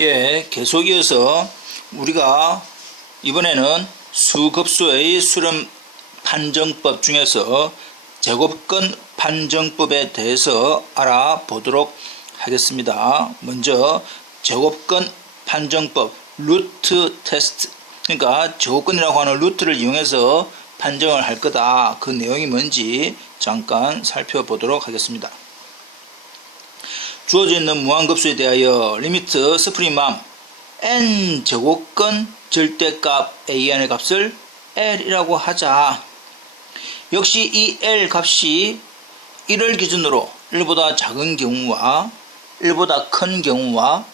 예, 계속 이어서 우리가 이번에는 수급수의 수렴 판정법 중에서 제곱근 판정법에 대해서 알아보도록 하겠습니다. 먼저 제곱근 판정법 루트 테스트, 그러니까 제곱근이라고 하는 루트를 이용해서 판정을 할 거다. 그 내용이 뭔지 잠깐 살펴보도록 하겠습니다. 주어져 있는 무한급수에 대하여 리미트 스프림함 n 제곱근 절대값 an의 값을 l이라고 하자. 역시 이 l 값이 1을 기준으로 1보다 작은 경우와 1보다 큰 경우와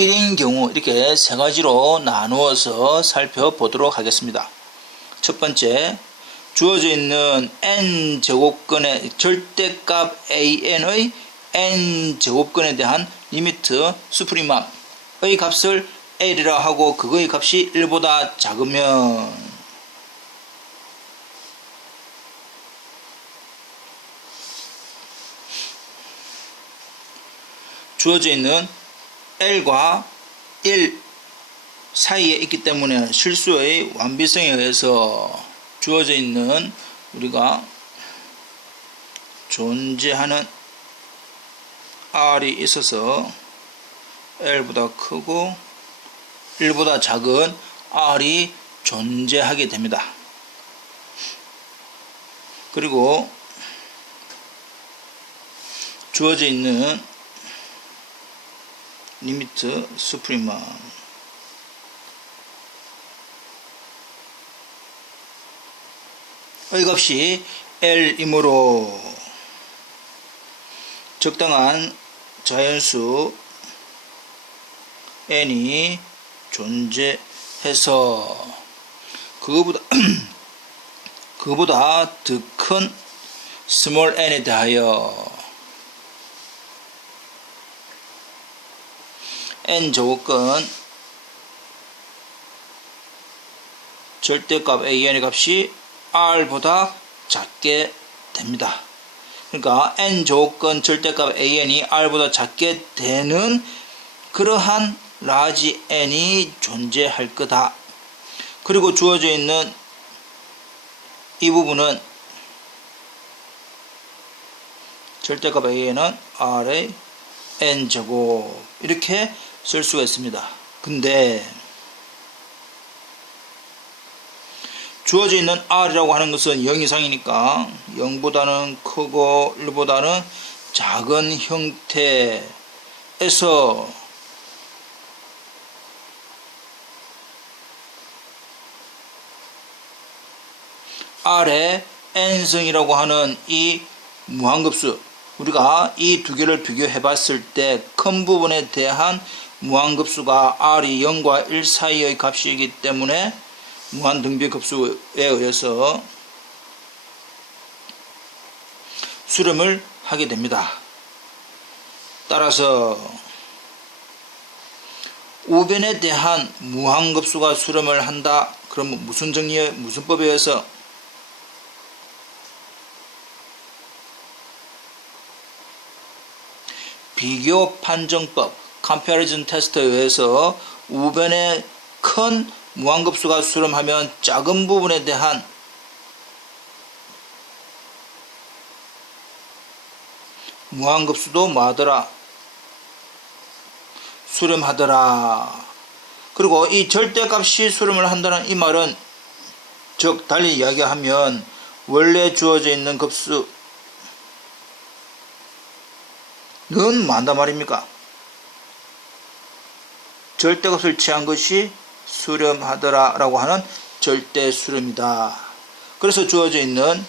1인 경우 이렇게 세 가지로 나누어서 살펴보도록 하겠습니다. 첫 번째, 주어져 있는 n 제곱근의 절대값 an의 n 제곱근에 대한 리미트 수프림함의 값을 l이라 하고 그거의 값이 1보다 작으면 주어져 있는 l과 1 사이에 있기 때문에 실수의 완비성에 의해서 주어져 있는 우리가 존재하는 r이 있어서 l보다 크고 1보다 작은 r이 존재하게 됩니다. 그리고 주어져 있는 리미트 수프림함의 값이 l이므로 적당한 자연수 n이 존재해서 그거보다 더 큰 스몰 n에 대하여 n 제곱근 절대값 an의 값이 r보다 작게 됩니다. 그러니까 n 제곱근 절대값 an이 r보다 작게 되는 그러한 라지 n이 존재할 거다. 그리고 주어져 있는 이 부분은 절대값 an은 r의 n제곱 이렇게 쓸 수가 있습니다. 근데 주어져 있는 r이라고 하는 것은 0 이상이니까 0보다는 크고 1보다는 작은 형태에서 r의 n승이라고 하는 이 무한급수, 우리가 이 두 개를 비교해 봤을 때 큰 부분에 대한 무한급수가 r이 0과 1 사이의 값이기 때문에 무한등비급수에 의해서 수렴을 하게 됩니다. 따라서 우변에 대한 무한급수가 수렴을 한다. 그러면 무슨 정리에, 무슨 법에 의해서? 비교 판정법 comparison 테스트에 의해서 우변에 큰 무한급수가 수렴하면 작은 부분에 대한 무한급수도 뭐하더라? 수렴하더라. 그리고 이 절대값이 수렴을 한다는 이 말은, 즉 달리 이야기하면 원래 주어져 있는 급수는 뭐한단 말입니까? 절대값을 취한 것이 수렴하더라 라고 하는 절대 수렴이다. 그래서 주어져 있는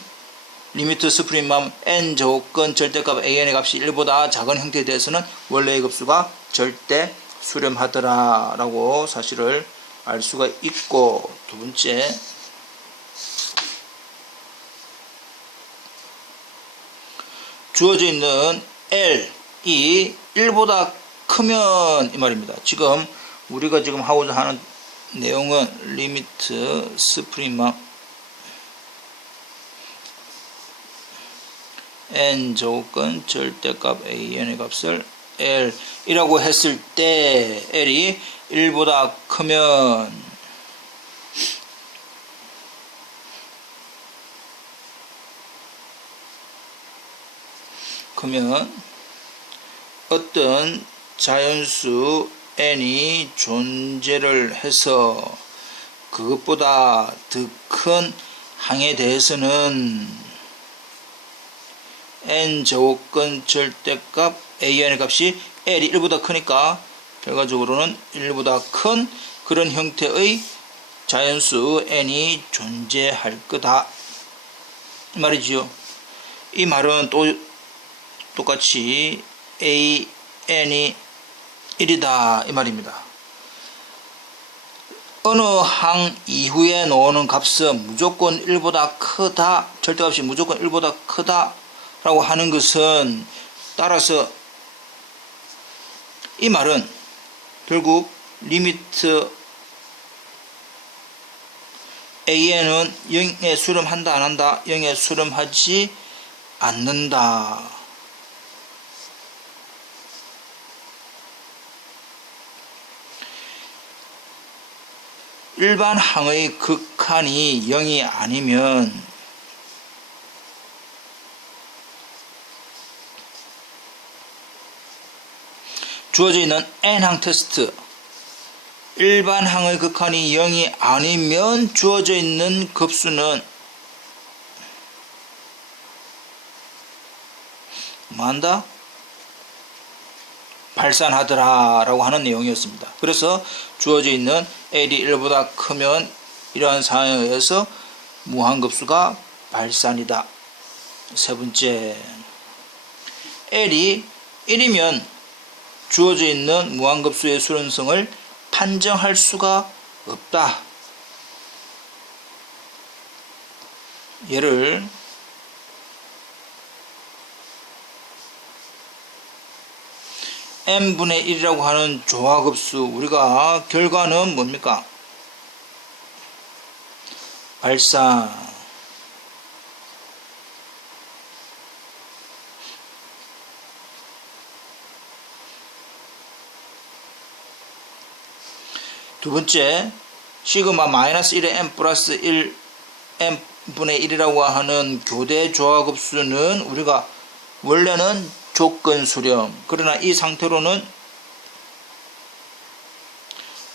리미트 스프림함 n 제곱근 절대값 an의 값이 1보다 작은 형태에 대해서는 원래의 급수가 절대 수렴하더라 라고 사실을 알 수가 있고, 두 번째, 주어져 있는 l이 1보다 크면 이 말입니다. 지금 우리가 지금 하고자 하는 내용은 리미트 스프림함 n 제곱근 절대값 an의 값을 L이라고 했을 때 L이 1보다 크면 어떤 자연수 n이 존재를 해서 그것보다 더 큰 항에 대해서는 n제곱근 절대값 an의 값이 l이 1보다 크니까 결과적으로는 1보다 큰 그런 형태의 자연수 n이 존재할 거다 이 말이지요. 이 말은 또 똑같이 an이 1이다 이 말입니다. 어느 항 이후에 나오는 값은 무조건 1보다 크다, 절대값이 무조건 1보다 크다 라고 하는 것은 따라서 이 말은 결국 리미트 an은 0에 수렴한다 안한다? 0에 수렴하지 않는다. 일반 항의 극한이 0이 아니면 주어져 있는 n항 테스트 일반 항의 극한이 0이 아니면 주어져 있는 급수는 뭐한다? 발산하더라 라고 하는 내용이었습니다. 그래서 주어져 있는 L이 1보다 크면 이러한 상황에 의해서 무한급수가 발산이다. 세 번째, L이 1이면 주어져 있는 무한급수의 수렴성을 판정할 수가 없다. 얘를 n분의 1이라고 하는 조화급수 우리가 결과는 뭡니까? 발산 두 번째 시그마 마이너스 1의 n 플러스 1 n분의 1이라고 하는 교대 조화급수는 우리가 원래는 조건 수렴 그러나 이 상태로는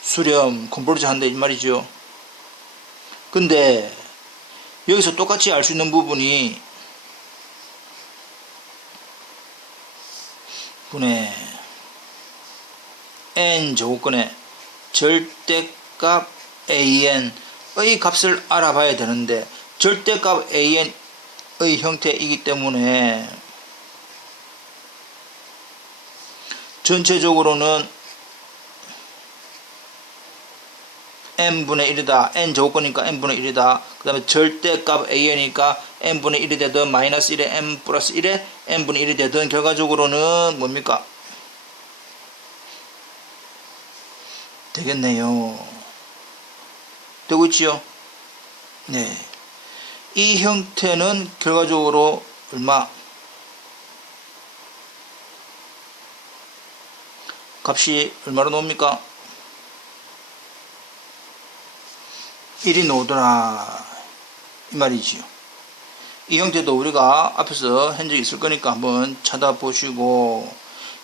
수렴 컨버리지 한다 이 말이죠. 근데 여기서 똑같이 알 수 있는 부분이 분의 n 제곱근의 절대값 an의 값을 알아봐야 되는데 절대값 an의 형태이기 때문에 전체적으로는 n분의 1이다. n제곱근이니까 n분의 1이다. 그 다음에 절대값 an이니까 n분의 1이 되든 마이너스 1에 n 플러스 1에 n분의 1이 되든 결과적으로는 뭡니까? 되겠네요. 되고 있지요? 네. 이 형태는 결과적으로 얼마? 값이 얼마로 나옵니까? 1이 나오더라 이 말이지요. 이 형태도 우리가 앞에서 한 적이 있을 거니까 한번 찾아보시고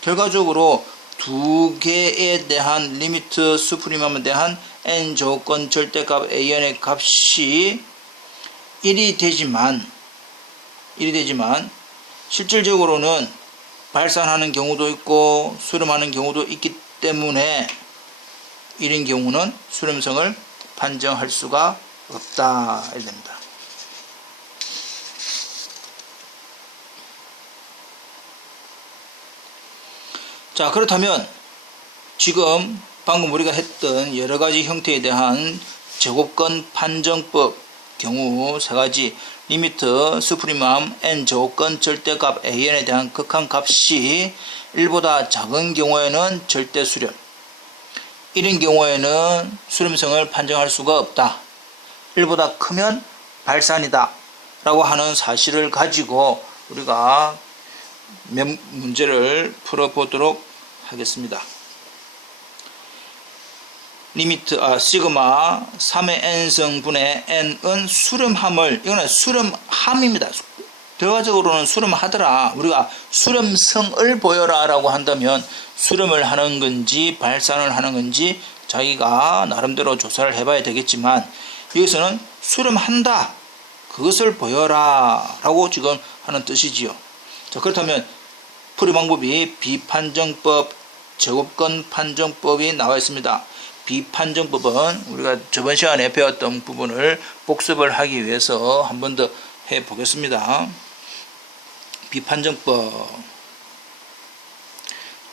결과적으로 두 개에 대한 리미트 수프림함에 대한 n 조건 절대값 an의 값이 1이 되지만 실질적으로는 발산하는 경우도 있고 수렴하는 경우도 있기 때문에 1인 경우는 수렴성을 판정할 수가 없다 이렇게 됩니다. 자, 그렇다면 지금 방금 우리가 했던 여러가지 형태에 대한 제곱근 판정법 경우 세 가지 리미트 수프림함 n 제곱근 절대값 an에 대한 극한 값이 1보다 작은 경우에는 절대 수렴 1인 경우에는 수렴성을 판정할 수가 없다. 1보다 크면 발산이다 라고 하는 사실을 가지고 우리가 몇 문제를 풀어보도록 하겠습니다. 시그마 3의 n성분의 n은 수렴함을, 이거는 수렴함입니다. 결과적으로는 수렴하더라. 우리가 수렴성을 보여라 라고 한다면 수렴을 하는 건지 발산을 하는 건지 자기가 나름대로 조사를 해봐야 되겠지만, 여기서는 수렴한다, 그것을 보여라 라고 지금 하는 뜻이지요. 자, 그렇다면 풀이 방법이 비판정법, 제곱권 판정법이 나와 있습니다. 비판정법은 우리가 저번 시간에 배웠던 부분을 복습을 하기 위해서 한 번 더 해보겠습니다. 비판정법.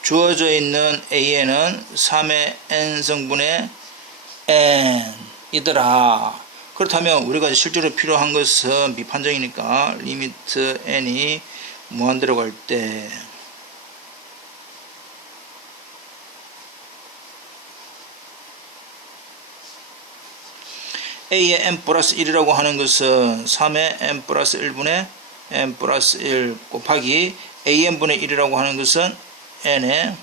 주어져 있는 A에는 3의 n성분의 n이더라. 그렇다면 우리가 실제로 필요한 것은 비판정이니까 리미트 n이 무한대로 갈 때 A의 n 플러스 1이라고 하는 것은 3의 n 플러스 1분의 n 플러스 1 곱하기 AN분의 1이라고 하는 것은 n에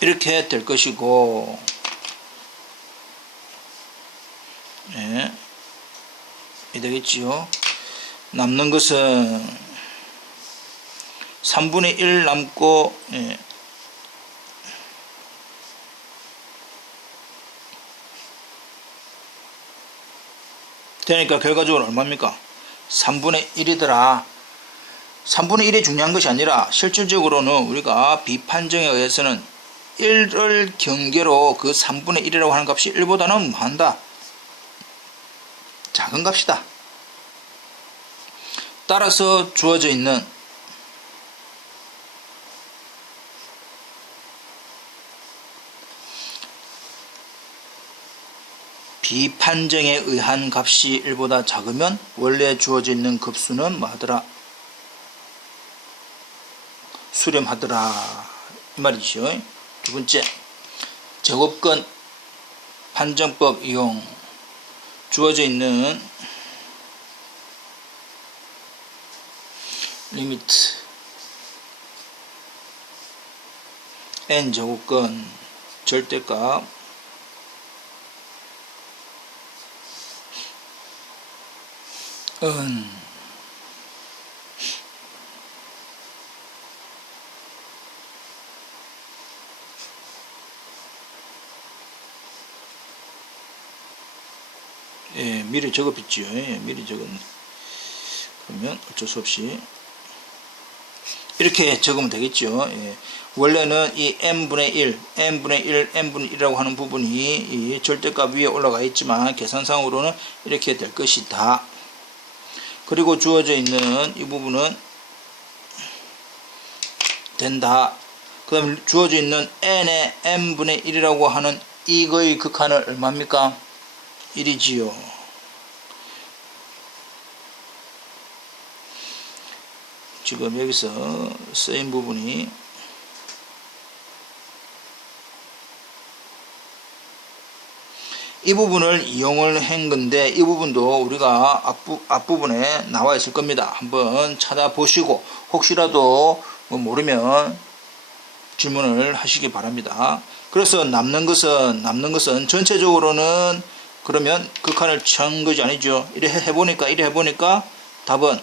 이렇게 될 것이고, 예, 이 되겠지요. 남는 것은 3분의 1 남고, 예, 되니까 결과적으로 얼마입니까? 3분의 1이더라. 3분의 1이 중요한 것이 아니라 실질적으로는 우리가 비판정에 의해서는 1을 경계로 그 3분의 1이라고 하는 값이 1보다는 뭐한다? 작은 값이다. 따라서 주어져 있는 비판정에 의한 값이 1보다 작으면 원래 주어져 있는 급수는 뭐하더라? 수렴하더라, 이 말이죠. 두 번째, 제곱권 판정법 이용. 주어져 있는 리미트 n 제곱권 절대값 은 예, 미리 적었죠. 예, 미리 적었네. 그러면 어쩔 수 없이 이렇게 적으면 되겠죠. 예. 원래는 이 n분의 1, n분의 1, n분의 1이라고 하는 부분이 이 절대값 위에 올라가 있지만 계산상으로는 이렇게 될 것이다. 그리고 주어져 있는 이 부분은 된다. 그 다음에 주어져 있는 n의 n분의 1이라고 하는 이거의 극한은 얼마입니까? 1이지요. 지금 여기서 쓰인 부분이 이 부분을 이용을 한 건데, 이 부분도 우리가 앞부분에 나와 있을 겁니다. 한번 찾아보시고 혹시라도 모르면 질문을 하시기 바랍니다. 그래서 남는 것은 전체적으로는 그러면 극한을 천 것이 아니죠. 이래 해보니까 답은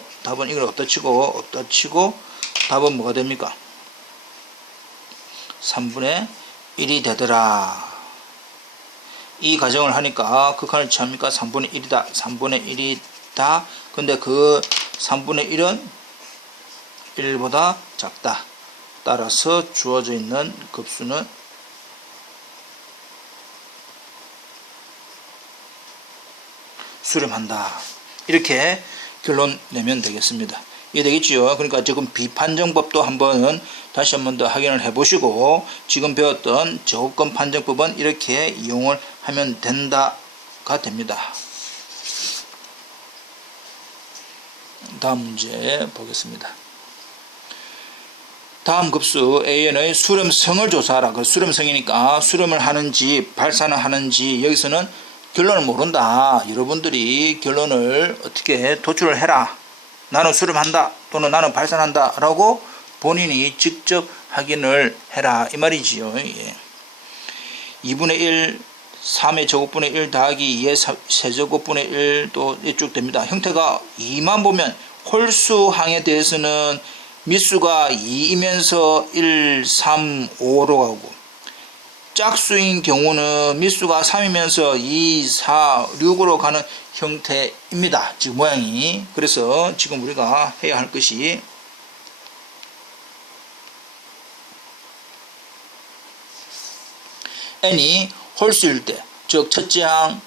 이걸 없다 치고 답은 뭐가 됩니까? 3분의 1이 되더라. 이 가정을 하니까 극한을 취합니까? 3분의 1이다. 3분의 1이다. 근데 그 3분의 1은 1보다 작다. 따라서 주어져 있는 급수는 수렴한다. 이렇게 결론 내면 되겠습니다. 이해되겠지요? 그러니까 지금 비판정법도 다시 한번 더 확인을 해보시고, 지금 배웠던 제곱권 판정법은 이렇게 이용을 하면 된다가 됩니다. 다음 문제 보겠습니다. 다음 급수 AN의 수렴성을 조사하라. 그 수렴성이니까 수렴을 하는지 발산을 하는지, 여기서는 결론을 모른다. 여러분들이 결론을 어떻게 도출을 해라. 나는 수렴한다 또는 나는 발산한다 라고 본인이 직접 확인을 해라 이 말이지요. 예. 2분의 1 3의 제곱분의 1 더하기 2의 세제곱분의 1도 쭉 됩니다. 형태가 2만 보면 홀수항에 대해서는 미수가 2이면서 1, 3, 5로 가고 짝수인 경우는 미수가 3이면서 2, 4, 6으로 가는 형태입니다. 지금 모양이. 그래서 지금 우리가 해야 할 것이 n이 홀수일 때, 즉 첫째 항,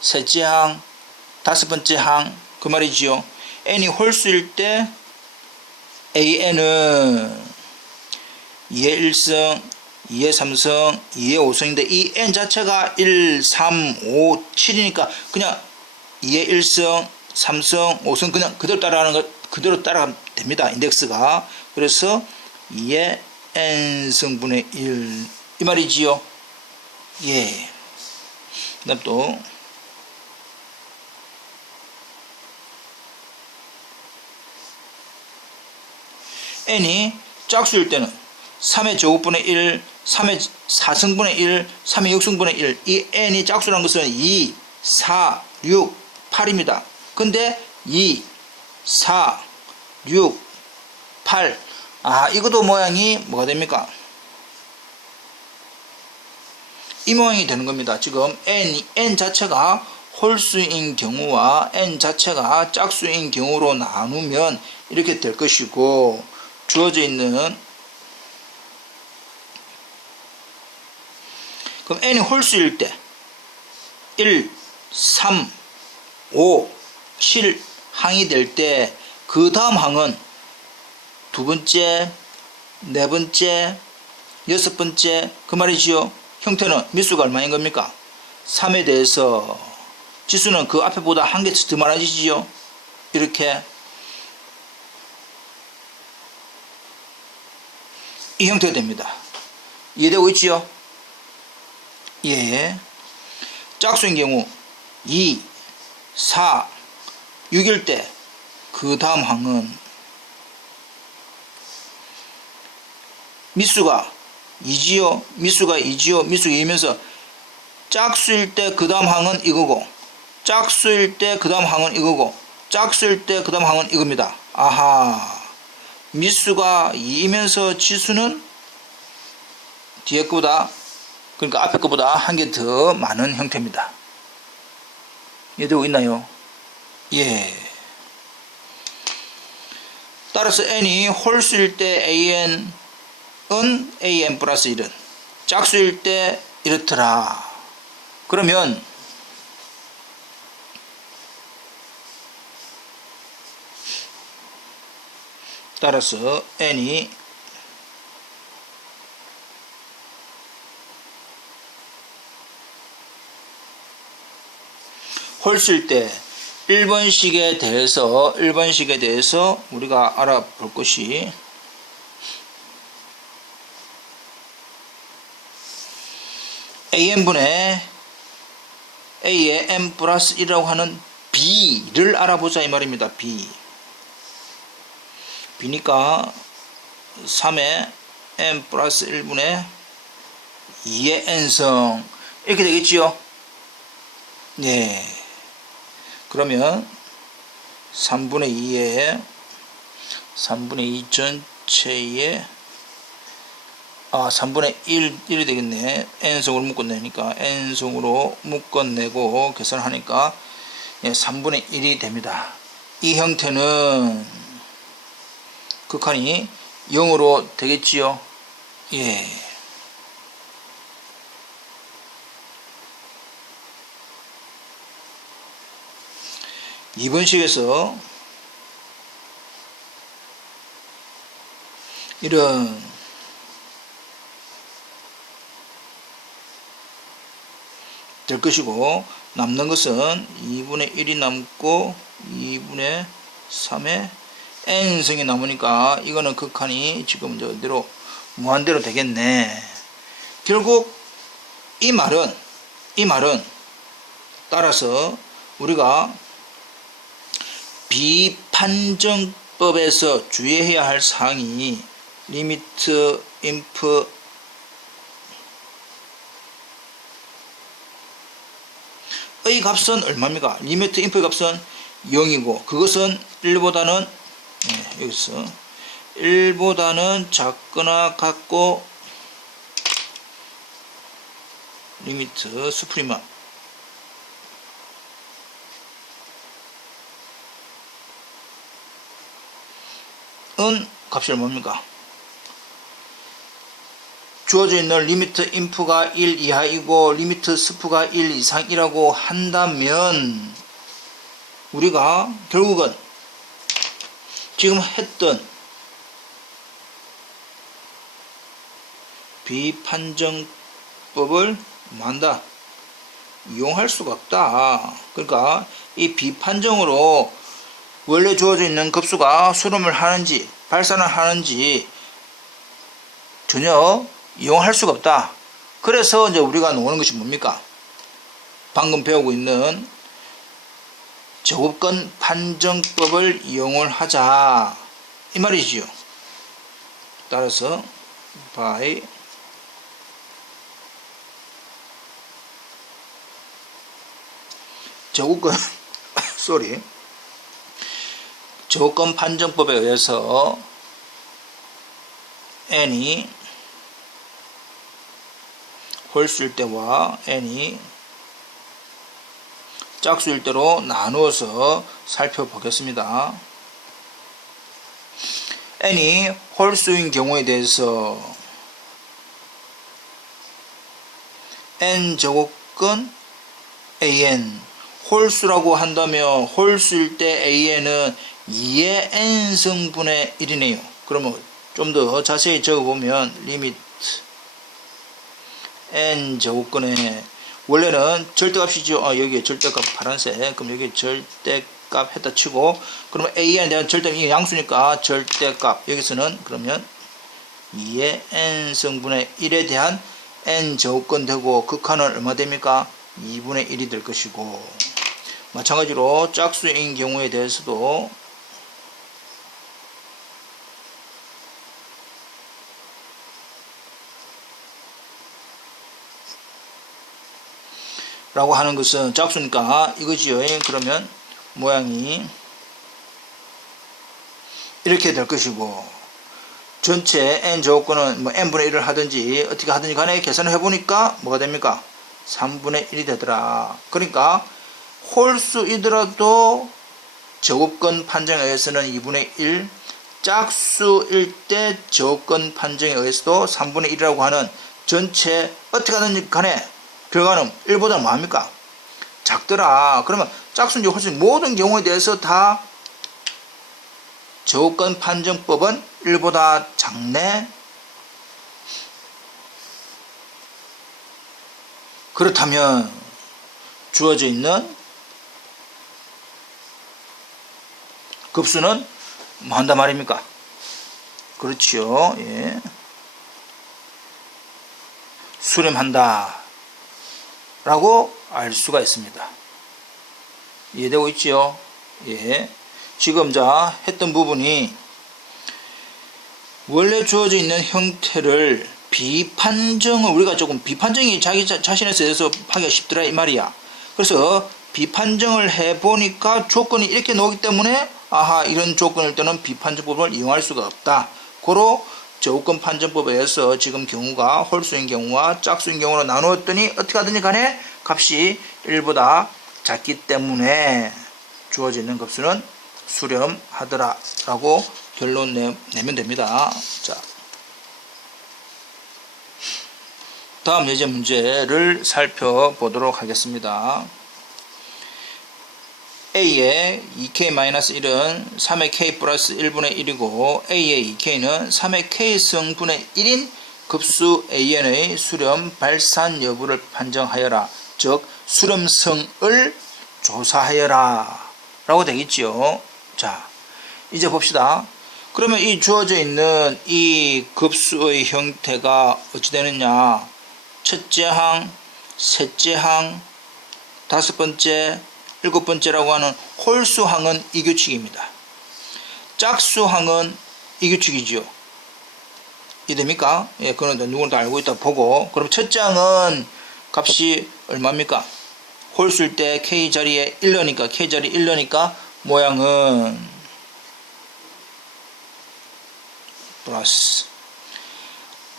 셋째 항, 다섯 번째 항 그 말이지요. n이 홀수일 때 an은 2의 1승, 2의 3승, 2의 5승인데 이 n 자체가 1, 3, 5, 7이니까 그냥 2의 1승, 3승, 5승 그냥 그대로 따라가는 것 그대로 따라가면 됩니다. 인덱스가. 그래서 2의 n승분의 1 이 말이지요. 예. 그다음 또 n이 짝수일 때는 3의 제곱분의 1, 3의 4승분의 1, 3의 6승분의 1. 이 n이 짝수라는 것은 2, 4, 6, 8입니다. 근데 2, 4, 6, 8. 이것도 모양이 뭐가 됩니까? 이 모양이 되는 겁니다. 지금 n 자체가 홀수인 경우와 n 자체가 짝수인 경우로 나누면 이렇게 될 것이고, 주어져 있는 그럼 n이 홀수일 때 1, 3, 5, 7 항이 될 때 그 다음 항은 두 번째, 네 번째, 여섯 번째 그 말이지요. 형태는 미수가 얼마인 겁니까? 3에 대해서 지수는 그 앞에보다 한 개 더 많아지지요. 이렇게 이 형태가 됩니다. 이해되고 있지요? 예. 짝수인 경우 2, 4, 6일 때 그 다음 항은 미수가 2지요. 미수가 2지요. 미수가 2면서 짝수일 때 그 다음 항은 이거고, 짝수일 때 그 다음 항은 이거고, 짝수일 때 그 다음 항은 이겁니다. 아하. 미수가 2이면서 지수는 뒤에 거보다, 그러니까 앞에 거보다 한 개 더 많은 형태입니다. 이해되고 있나요? 예. 따라서 n이 홀수일 때 an은 an 플러스 1은 짝수일 때 이렇더라. 그러면 따라서 n이 홀수일 때 1번식에 대해서 우리가 알아볼 것이 an분의 a의 n 플러스 1이라고 하는 b를 알아보자 이 말입니다. b니까 3의 n 플러스 1분의 2의 n승 이렇게 되겠지요. 네. 그러면 3분의 2 전체에 3분의 1이 되겠네. n승으로 묶어내니까 n승으로 묶어내고 계산하니까 3분의 1이 됩니다. 이 형태는 극한이 0으로 되겠지요. 예. 이번 식에서 이런 될 것이고, 남는 것은 2분의 1이 남고 2분의 3의 n승이 남으니까 이거는 극한이 지금 이대로 무한대로 되겠네. 결국 이 말은 따라서 우리가 b 비판정법에서 주의해야 할 사항이 리미트 인프 의 값은 얼마입니까? 리미트 인프의 값은 0이고 그것은 1보다는 여기서 1보다는 작거나 같고 리미트 스프리마 은 값이 얼마입니까? 주어져 있는 리미트 인프가 1 이하이고 리미트 스프가 1 이상이라고 한다면 우리가 결국은 지금 했던 비판정법을 뭐한다? 이용할 수가 없다. 그러니까 이 비판정으로 원래 주어져 있는 급수가 수렴을 하는지 발산을 하는지 전혀 이용할 수가 없다. 그래서 이제 우리가 나오는 것이 뭡니까? 방금 배우고 있는 제곱근 판정법을 이용을 하자 이 말이지요. 따라서 by 제곱근 제곱근 판정법에 의해서 n이 홀수일 때와 n이 짝수일 때로 나누어서 살펴보겠습니다. n이 홀수인 경우에 대해서 n제곱근 an 홀수라고 한다면 홀수일 때 an은 2의 n승분의 1이네요. 그러면 좀 더 자세히 적어보면 리미트 n제곱근에 원래는 절대값이죠. 여기에 절대값 파란색. 그럼 여기 절대값 했다 치고 그러면 an에 대한 절대값이 양수니까 절대값 여기서는 그러면 2의 n승분의 1에 대한 n제곱근 되고 극한은 얼마 됩니까? 2분의 1이 될 것이고 마찬가지로 짝수인 경우에 대해서도 라고 하는 것은 짝수니까 이거지요. 그러면 모양이 이렇게 될 것이고 전체 n제곱근은 뭐 n분의 1을 하든지 어떻게 하든지 간에 계산을 해보니까 뭐가 됩니까? 3분의 1이 되더라. 그러니까 홀수이더라도 제곱근 판정에 의해서는 2분의 1 짝수일 때 제곱근 판정에 의해서도 3분의 1이라고 하는 전체 어떻게 하든지 간에 결과는 1보다 뭐합니까? 작더라. 그러면 짝수인지 홀수 모든 경우에 대해서 다 제곱근 판정법은 1보다 작네. 그렇다면 주어져 있는 급수는 뭐 한단 말입니까? 그렇지요. 예. 수렴한다 라고 알 수가 있습니다. 이해되고 있지요? 예. 지금 자 했던 부분이 원래 주어져 있는 형태를 비판정을 우리가 조금 비판정이 자기 자신에 대해서 하기가 쉽더라 이 말이야. 그래서 비판정을 해보니까 조건이 이렇게 나오기 때문에 아하 이런 조건일 때는 비판정법을 이용할 수가 없다. 고로 제곱근 판정법에 의해서 지금 경우가 홀수인 경우와 짝수인 경우로 나누었더니 어떻게 하든지 간에 값이 1보다 작기 때문에 주어지는 값수는 수렴하더라 라고 결론 내면 됩니다. 자, 다음 예제 문제를 살펴보도록 하겠습니다. A의 2k-1은 3의 k 플러스 1분의 1이고 A의 2k는 3의 k 승분의 1인 급수 AN의 수렴 발산 여부를 판정하여라. 즉 수렴성을 조사하여라 라고 되겠지요. 자, 이제 봅시다. 그러면 이 주어져 있는 이 급수의 형태가 어찌 되느냐? 첫째 항, 셋째 항, 다섯 번째, 일곱 번째라고 하는 홀수항은 이 규칙입니다. 짝수항은 이 규칙이지요. 이해됩니까? 예, 그건 누구나 다 알고 있다 보고, 그럼 첫째 항은 값이 얼마입니까? 홀수일 때 k 자리에 1넣으니까 k 자리 1넣으니까 모양은 플러스,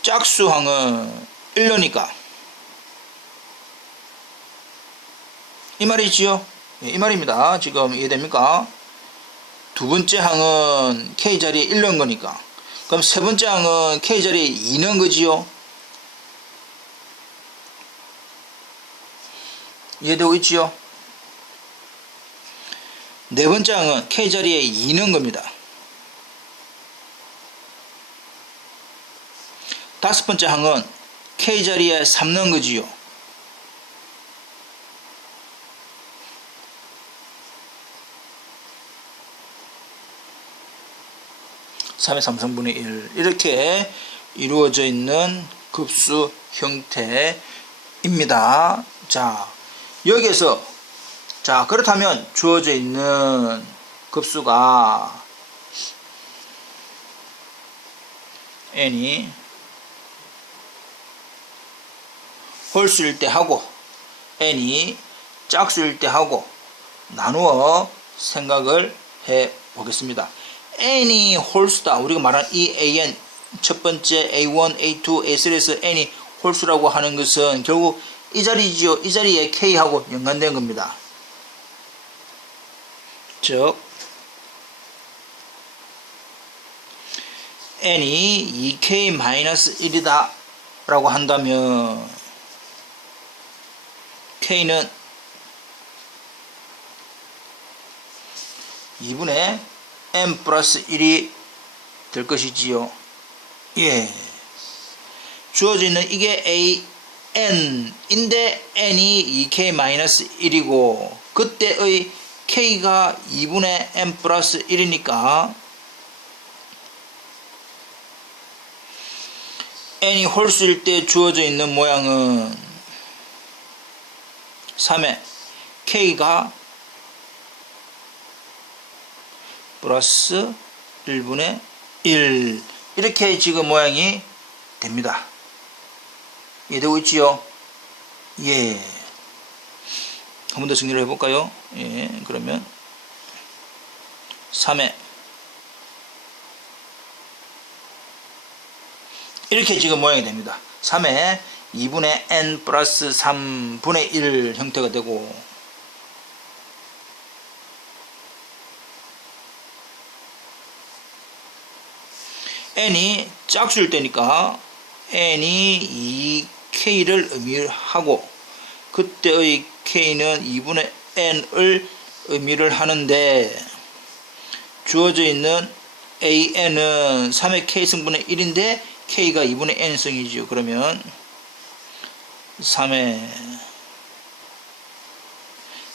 짝수항은 1넣으니까 이 말이지요. 예, 이 말입니다. 지금 이해됩니까? 두 번째 항은 k 자리에 1 넣은 거니까, 그럼 세 번째 항은 k 자리에 2 넣은 거지요. 이해되고 있지요? 네 번째 항은 k 자리에 2 넣은 겁니다. 다섯 번째 항은 k 자리에 3 넣은 거지요. (3의 3승분의 1) 이렇게 이루어져 있는 급수 형태입니다. 자, 여기에서 자, 그렇다면 주어져 있는 급수가 n이 홀수일 때 하고 n이 짝수일 때 하고 나누어 생각을 해 보겠습니다. n이 홀수다. 우리가 말한 이 an, 첫 번째 a1, a2, a3에서 n이 홀수라고 하는 것은 결국 이 자리지요. 이 자리에 k하고 연관된 겁니다. 즉 n이 2k-1이다 라고 한다면 k는 2분의 n 플러스 1이 될 것이지요. 예. 주어져 있는 이게 an인데 n이 2k-1이고 그때의 k가 2분의 n 플러스 1이니까 n이 홀수일 때 주어져 있는 모양은 3의 k가 플러스 1분의 1 이렇게 지금 모양이 됩니다. 이해되고 있지요? 예. 한 번 더 정리를 해볼까요? 예. 그러면 3의 이렇게 지금 모양이 됩니다. 3의 2분의 n 플러스 3분의 1 형태가 되고 n이 짝수일 때니까 n이 2k를 의미하고 그때의 k는 2분의 n을 의미를 하는데 주어져 있는 an은 3의 k승분의 1인데 k가 2분의 n승이지요. 그러면 3의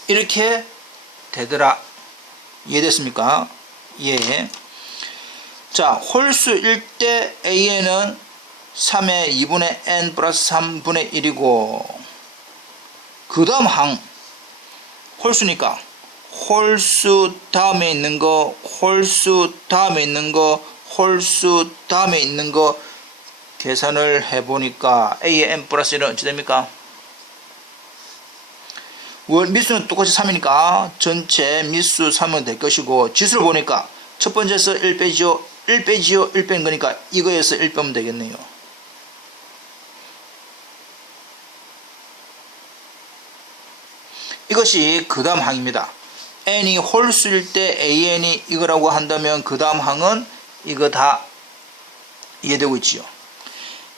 이렇게 되더라. 이해됐습니까? 예. 자, 홀수일 때 an은 3의 2분의 n 플러스 3분의 1이고 그 다음 항 홀수니까 홀수 다음에 있는 거, 홀수 다음에 있는 거, 홀수 다음에 있는 거 계산을 해보니까 a의 n 플러스 1은 어찌 됩니까? 미수는 똑같이 3이니까 전체 미수 3은 될 것이고 지수를 보니까 첫 번째에서 1 빼지요. 1 빼지요. 1 뺀 거니까 이거에서 1 빼면 되겠네요. 이것이 그 다음 항입니다. n이 홀수일 때 an이 이거라고 한다면 그 다음 항은 이거 다 이해되고 있지요.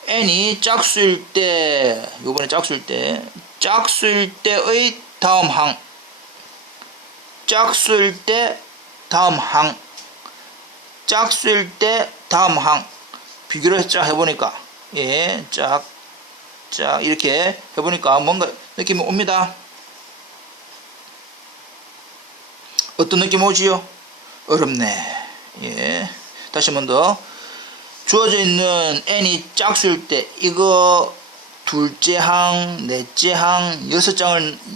n이 짝수일 때, 요번에 짝수일 때의 다음 항, 짝수일 때 다음 항, 짝수일 때 다음 항 비교를 쫙 해보니까 예, 쫙 이렇게 해보니까 뭔가 느낌이 옵니다. 어떤 느낌 오지요? 어렵네. 예. 다시 한 번 더. 주어져 있는 n이 짝수일 때 이거 둘째 항, 넷째 항,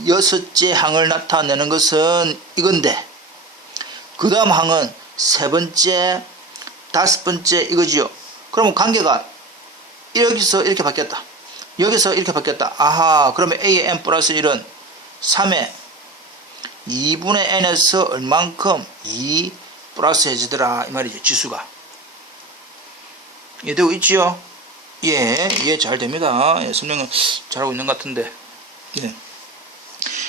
여섯째 항을 나타내는 것은 이건데 그 다음 항은 세 번째, 다섯 번째 이거지요. 그러면 관계가 여기서 이렇게 바뀌었다. 여기서 이렇게 바뀌었다. 아하, 그러면 A의 n 플러스 1은 3의 2분의 n에서 얼만큼 2 플러스 해지더라 이 말이죠. 지수가. 이해되고 있지요? 예, 이해 잘 됩니다. 예, 설명은 잘하고 있는 것 같은데. 예.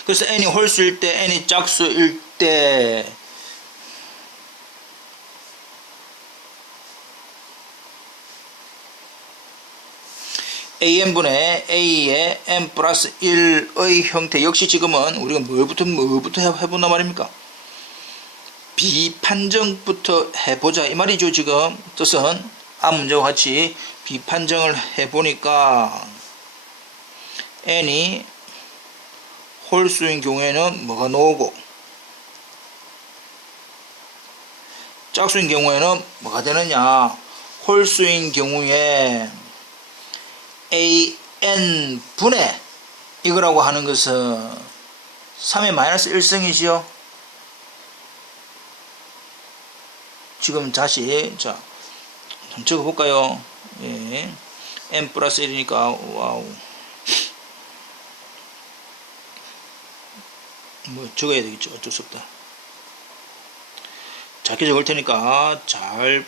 그래서 n이 홀수일 때, n이 짝수일 때 an분의 a의 n 플러스 1의 형태. 역시 지금은 우리가 뭐부터 해본단 말입니까? 비판정부터 해보자 이 말이죠. 지금 뜻은 앞 문제와 같이 비판정을 해보니까 n이 홀수인 경우에는 뭐가 나오고 짝수인 경우에는 뭐가 되느냐. 홀수인 경우에 an분의 이거라고 하는 것은 3의 마이너스 1승이지요. 지금 다시 자 좀 적어볼까요? 예. n 플러스 1이니까 와우 뭐 적어야 되겠죠. 어쩔 수 없다. 작게 적을 테니까 잘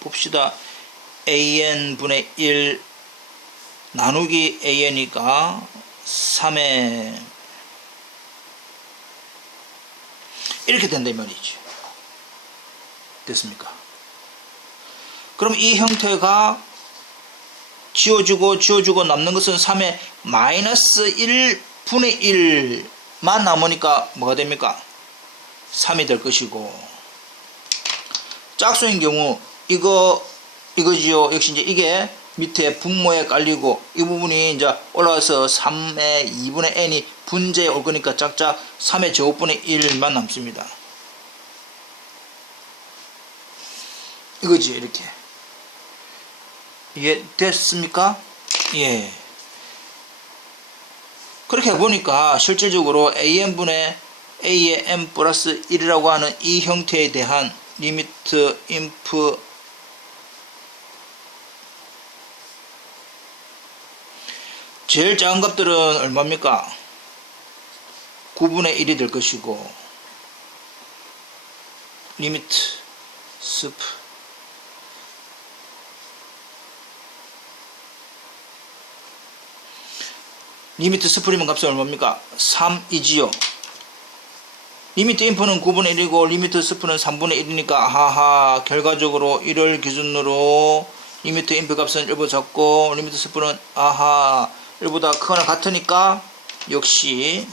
봅시다. an분의 1 나누기 an이니까 3에 이렇게 된다 이 말이죠. 됐습니까? 그럼 이 형태가 지워주고 남는 것은 3의 마이너스 1분의 1만 남으니까 뭐가 됩니까? 3이 될 것이고, 짝수인 경우 이거지요. 역시 이제 이게 밑에 분모에 깔리고 이 부분이 이제 올라와서 3의 2분의 n이 분자에 올 거니까 짝짝 3의 제곱분의 1만 남습니다. 이거지. 이렇게 이해됐습니까? 예. 그렇게 해보니까 실질적으로 an분의 a의 n 플러스 1이라고 하는 이 형태에 대한 리미트 인프 제일 작은 값들은 얼마입니까? 9분의 1이 될 것이고, 리미트 스프 리미트 스프리면 값은 얼마입니까? 3이지요. 리미트 인프는 9분의 1이고 리미트 스프는 3분의 1이니까 하하, 결과적으로 1을 기준으로 리미트 인프 값은 1보다 작고 리미트 스프는 아하 1보다 크거나 같으니까 역시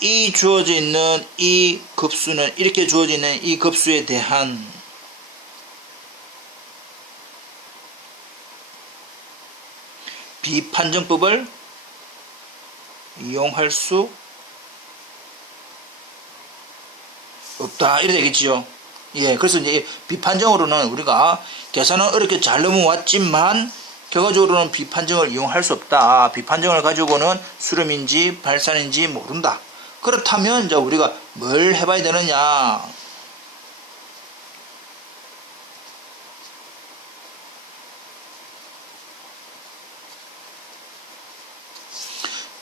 이 주어져 있는 이 급수는, 이렇게 주어져 있는 이 급수에 대한 비판정법을 이용할 수 없다 이래 되겠지요. 예, 그래서 이제 비판정으로는 우리가 계산은 어렵게 잘 넘어왔지만 결과적으로는 비판정을 이용할 수 없다. 비판정을 가지고는 수렴인지 발산인지 모른다. 그렇다면 이제 우리가 뭘 해봐야 되느냐?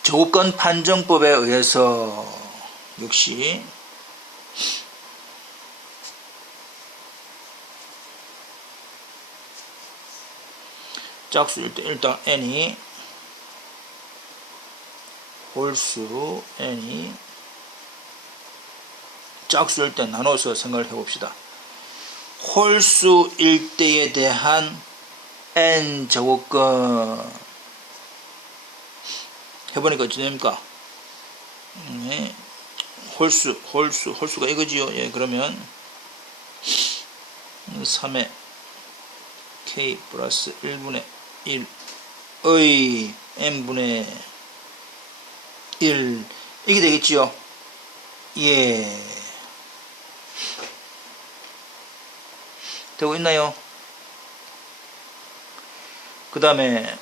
조건 판정법에 의해서 역시 짝수일 때 일단 n이 홀수 n이 짝수일 때 나눠서 생각을 해봅시다. 홀수일 때에 대한 n 제곱근 해보니까 어찌 됩니까? 네. 홀수가 이거지요. 예, 그러면 3의 k 플러스 1분의 1의 n분의 1 이게 되겠지요. 예. 되고 있나요? 그 다음에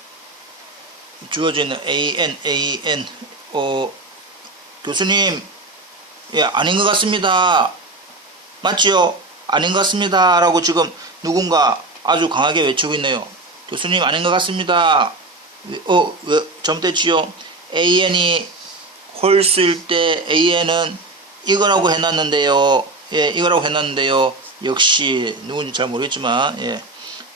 주어져 있는 an 교수님, 예, 아닌 것 같습니다. 맞지요? 아닌 것 같습니다. 라고 지금 누군가 아주 강하게 외치고 있네요. 교수님 아닌 것 같습니다. 왜 잘못됐지요? AN이 홀수일 때 AN은 이거라고 해놨는데요. 예, 이거라고 해놨는데요. 역시 누군지 잘 모르겠지만 예,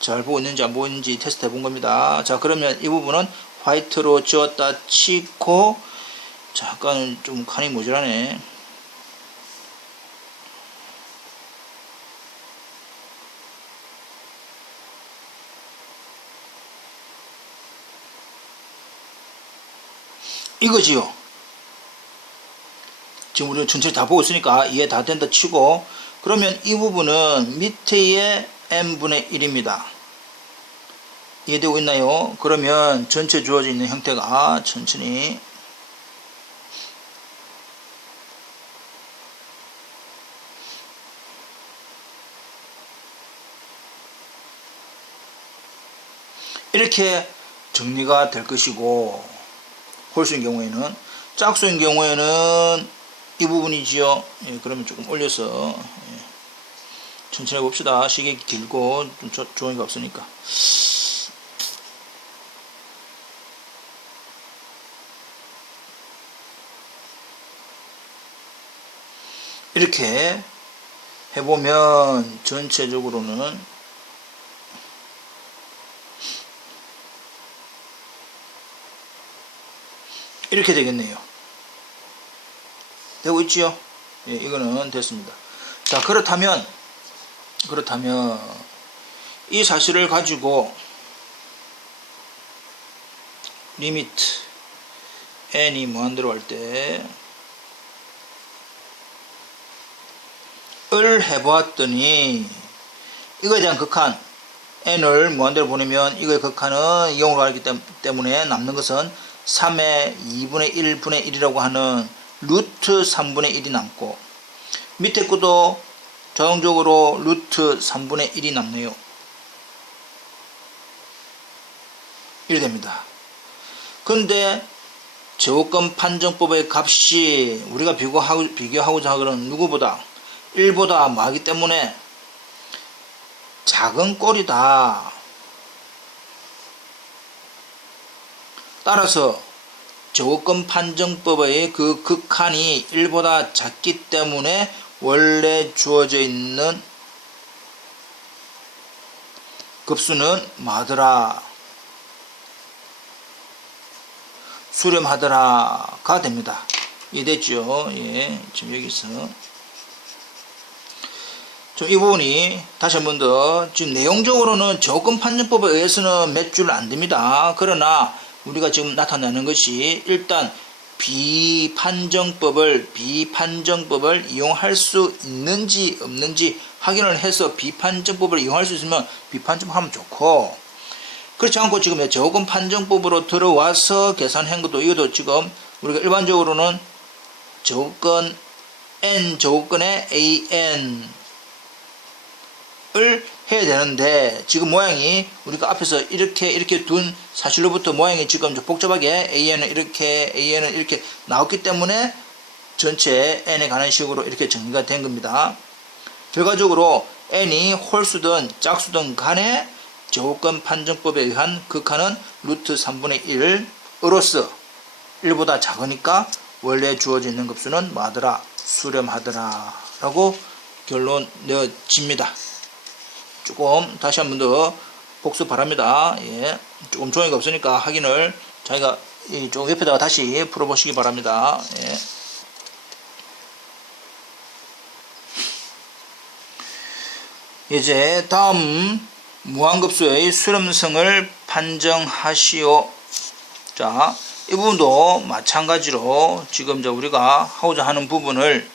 잘 보고 있는지 안 보고 있는지 테스트 해본 겁니다. 자, 그러면 이 부분은 화이트로 지웠다 치고 잠깐 좀 칸이 모자라네. 이거지요. 지금 우리가 전체를 다 보고 있으니까 이해 다 된다 치고, 그러면 이 부분은 밑에의 n분의 1입니다. 이해되고 있나요? 그러면 전체 주어져 있는 형태가 천천히 이렇게 정리가 될 것이고, 홀수인 경우에는, 짝수인 경우에는 이 부분이지요. 예, 그러면 조금 올려서 예, 천천히 해봅시다. 시계 길고 좀 좋은 게 없으니까. 이렇게 해보면 전체적으로는 이렇게 되겠네요. 되고 있지요? 예, 이거는 됐습니다. 자, 그렇다면 이 사실을 가지고 리미트 n이 무한대로 할 때 을 해보았더니 이거에 대한 극한 n을 무한대로 보내면 이거의 극한은 0으로 가기 때문에 남는 것은 3의 2분의 1분의 1이라고 하는 루트 3분의 1이 남고, 밑에 것도 자동적으로 루트 3분의 1이 남네요. 이래 됩니다. 근데 제곱권 판정법의 값이 우리가 비교하고자 하거는 누구보다 1보다 많기 때문에 작은 꼴이다. 따라서 제곱권 판정법의 그 극한이 1보다 작기 때문에 원래 주어져 있는 급수는 마더라, 수렴하더라가 됩니다. 이해됐죠? 예, 지금 여기서 이 부분이 다시 한 번 더, 지금 내용적으로는 제곱권 판정법에 의해서는 몇 줄 안 됩니다. 그러나 우리가 지금 나타내는 것이 일단 비판정법을 이용할 수 있는지 없는지 확인을 해서 비판정법을 이용할 수 있으면 비판정법 하면 좋고, 그렇지 않고 지금 제곱권 판정법으로 들어와서 계산한 것도, 이것도 지금 우리가 일반적으로는 제곱권 n 제곱권의 an 을 해야 되는데, 지금 모양이 우리가 앞에서 이렇게 둔 사실로부터 모양이 지금 복잡하게 an은 이렇게 나왔기 때문에 전체 n에 관한 식으로 이렇게 정리가 된 겁니다. 결과적으로 n이 홀수든 짝수든 간에 제곱권 판정법에 의한 극한은 루트 3분의 1으로서 1보다 작으니까 원래 주어져 있는 급수는 마더라, 수렴하더라 라고 결론 내어집니다. 조금 다시 한 번 더 복습 바랍니다. 예, 조금 종이가 없으니까 확인을 자기가 조금 옆에다가 다시 풀어보시기 바랍니다. 예. 이제 다음 무한급수의 수렴성을 판정하시오. 자, 이 부분도 마찬가지로 지금 우리가 하고자 하는 부분을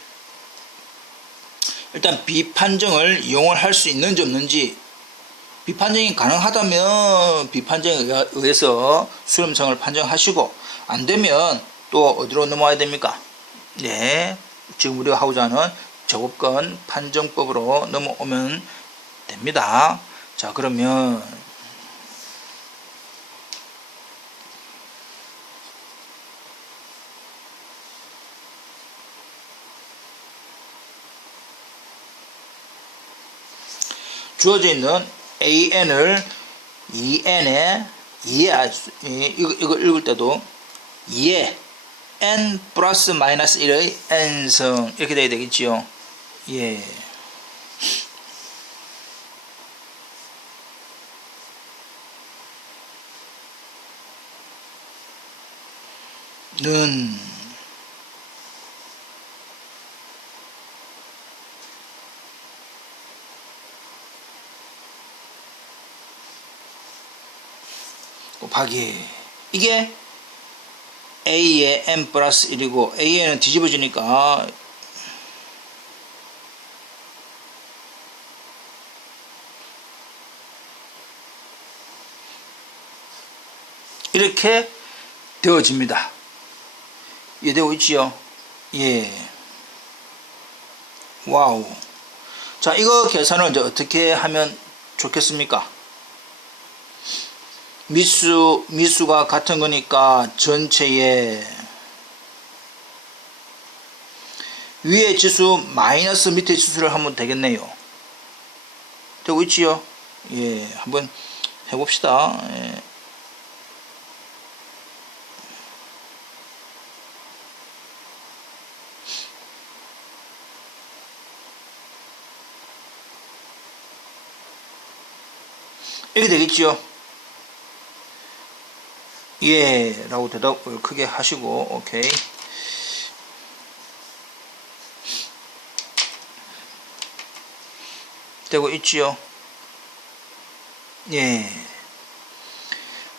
일단 비판정을 이용을 할 수 있는지 없는지, 비판정이 가능하다면 비판정에 의해서 수렴성을 판정하시고, 안되면 또 어디로 넘어와야 됩니까? 네, 지금 우리가 하고자 하는 제곱권 판정법으로 넘어오면 됩니다. 자, 그러면 주어져 있는 AN을 2N에 2에 이거 읽을 때도 2에 N 플러스 마이너스 1의 N승 이렇게 돼야 되겠지요. 예. 는 곱하기 이게 A의 n 플러스 1이고 A에는 뒤집어지니까 이렇게 되어집니다. 이해되고 있지요? 예. 와우. 자, 이거 계산을 이제 어떻게 하면 좋겠습니까? 미수가 같은 거니까 전체에 위에 지수 마이너스 밑에 지수를 하면 되겠네요. 되고 있지요? 예. 한번 해봅시다. 예. 이렇게 되겠지요? 예, 라고 대답을 크게 하시고, 오케이. 되고 있지요? 예.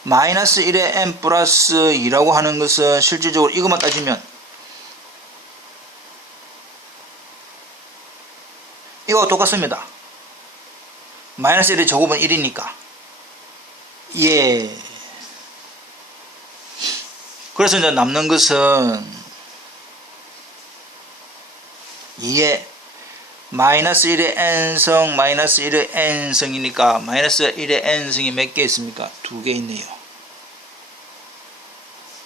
마이너스 1의 n 플러스 2라고 하는 것은 실질적으로 이것만 따지면, 이거와 똑같습니다. 마이너스 1의 제곱은 1이니까. 예. 그래서 이제 남는 것은 2에 마이너스 1의 n승 마이너스 1의 n승이니까 마이너스 1의 n승이 몇 개 있습니까? 2개 있네요.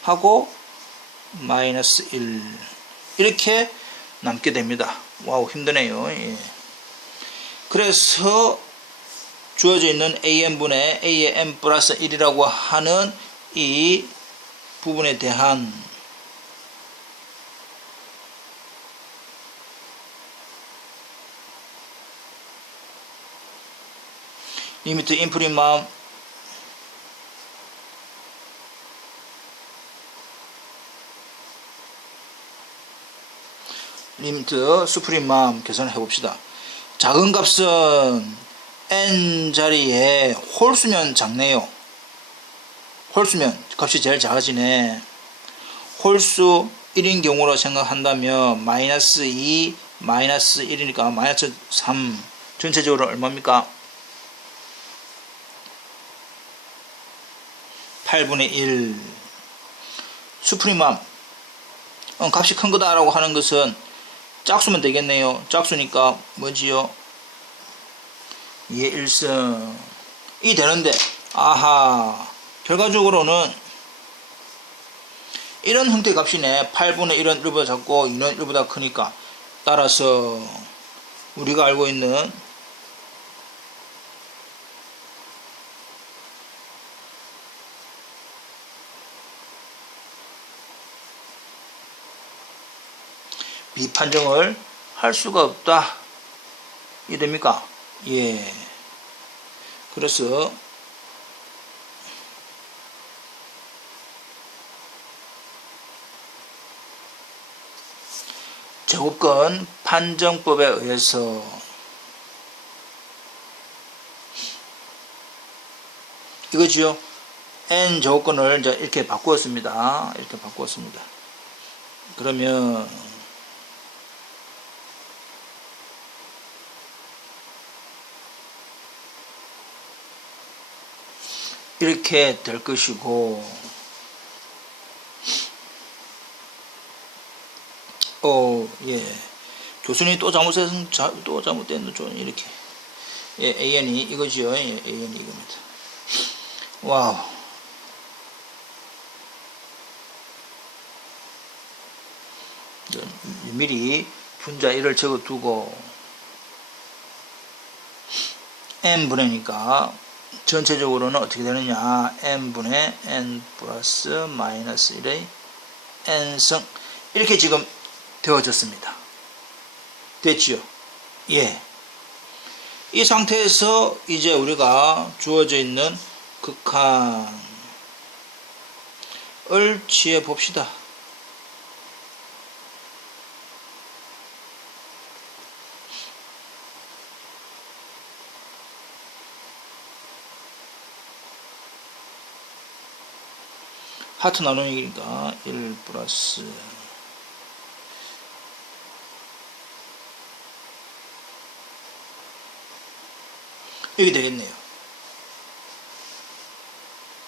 하고 마이너스 1 이렇게 남게 됩니다. 와우, 힘드네요. 예. 그래서 주어져 있는 AN분의 A의 n 플러스 1이라고 하는 이 부분에 대한 리미트 인프리맘 리미트 수프리맘 계산을 해봅시다. 작은 값은 n 자리에 홀수면 작네요. 홀수면 값이 제일 작아지네. 홀수 1인 경우로 생각한다면 마이너스 2 마이너스 1이니까 마이너스 3 전체적으로 얼마입니까? 8분의 1 수프리맘 값이 큰 거다 라고 하는 것은 짝수면 되겠네요. 짝수니까 뭐지요? 2의 1승 이 되는데 아하 결과적으로는 이런 형태의 값이네. 8분의 1은 1보다 작고 2는 1보다 크니까 따라서 우리가 알고 있는 비판정을 할 수가 없다. 이해됩니까? 예. 그래서 제곱근 판정법에 의해서 이거지요. n 제곱근을 이제 이렇게 바꾸었습니다. 이렇게 바꾸었습니다. 그러면 이렇게 될 것이고 예. 교수님이 또 잘못됐는 좀 이렇게 예, AN이 이거지요. 예, AN이 이겁니다. 와우. 미리 분자 1을 적어두고 n분의니까 전체적으로는 어떻게 되느냐, n분의 n 플러스 마이너스 1의 n승, 이렇게 지금 되어졌습니다. 됐지요? 예. 이 상태에서 이제 우리가 주어져 있는 극한을 취해 봅시다. 하트 나누기니까 1 플러스 이렇게 되겠네요.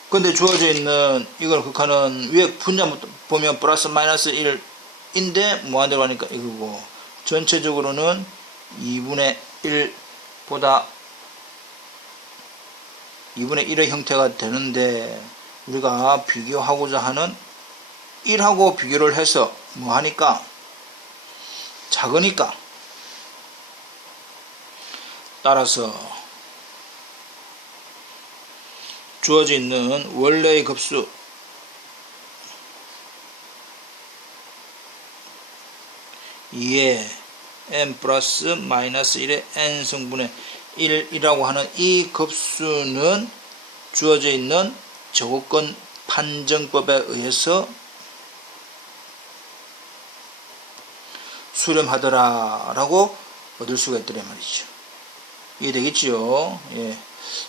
근데 주어져 있는 이걸 극한은 위에 분자 보면 플러스 마이너스 1인데 무한대로 하니까 이거고, 전체적으로는 2분의 1보다 2분의 1의 형태가 되는데, 우리가 비교하고자 하는 1하고 비교를 해서 뭐 하니까 작으니까, 따라서 주어져 있는 원래의 급수 에 n 플러스 마이너스 1의 n승분의 1이라고 하는 이 급수는 주어져 있는 저고권 판정법에 의해서 수렴하더라 라고 얻을 수가 있더란 말이죠. 이해되겠지요? 예.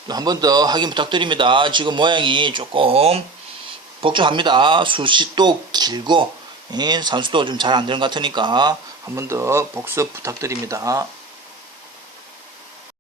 한 번 더 확인 부탁드립니다. 지금 모양이 조금 복잡합니다. 수식도 길고 산수도 좀 잘 안 되는 것 같으니까 한 번 더 복습 부탁드립니다.